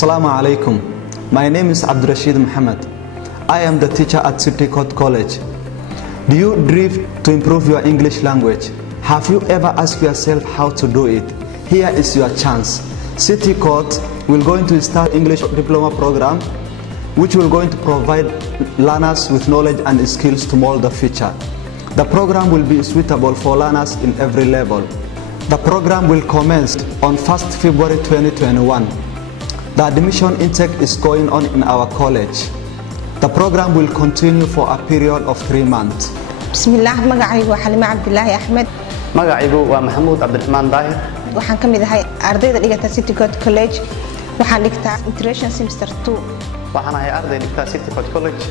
Assalamu alaikum. My name is Abdurrashid Muhammad. I am the teacher at City Court College. Do you drive to improve your English language? Have you ever asked yourself how to do it? Here is your chance. City Court will going to start English diploma program, which will going to provide learners with knowledge and skills to mold the future. The program will be suitable for learners in every level. The program will commence on 1st February 2021. The admission intake is going on in our college. The program will continue for a period of 3 months. Bismillah, magacaygu waa Xalima Cabdullaahi Axmed. Magacaygu waa Maxamuud Cabdiraxmaan Daahir. Waxaan ka mid ahay ardayda dhigata City Court College. Waxaan dhigtaa International Semester 2. Waxaan ahay arday dhigta City Court College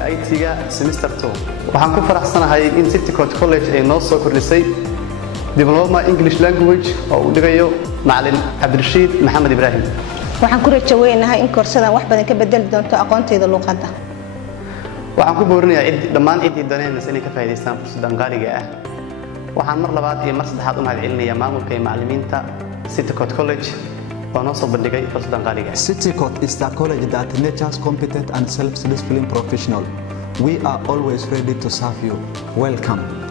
IT-ga Semester 2. Waxaan ku faraxsanahay in City Court College ay noo soo kordhisay Diploma English Language oo uu dhigayo Macallin Cabdirashiid Maxamed Ibraahim. Waxaan ku rajaynahay in koorsadan wax badan ka bedeli doonto aqoontayda luqadda. Waxaan ku boorinayaa dhammaan ciddii doonaysa inay ka faa'iideystaan fursadan qaaliga ah. Waxaan mar labaad iyo mar saddexaad u mahadcelinayaa maamulka iyo macallimiinta City Court College oo noo soo bandhigay fursadan qaaliga ah. City Court is the college that nurtures competent and self-disciplined professionals. We are always ready to serve you. Welcome.